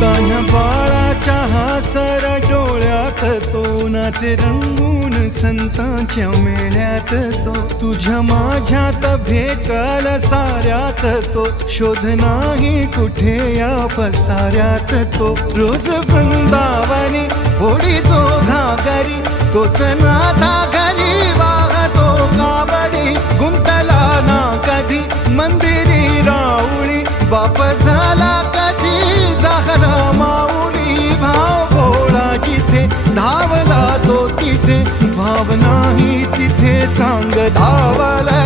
तान्ह्या बाळाच्या हासर डोळ्यात तो नाचे रंगून संतांच्या मेळ्यात जो तुझ्या माझ्यात भेटल साऱ्यात तो शोध नाही कुठे या पसाऱ्यात तो रोज वृंदावनी होडी जो घागरी तोच नाथा घरी वाहतो कावडी गुंतला ना कधी मंदिरी राऊळी बाप झाला कधी जाहरा माऊली भाव भोळा जिथे धावला तो तिथे भाव नाही तिथे सांग धावला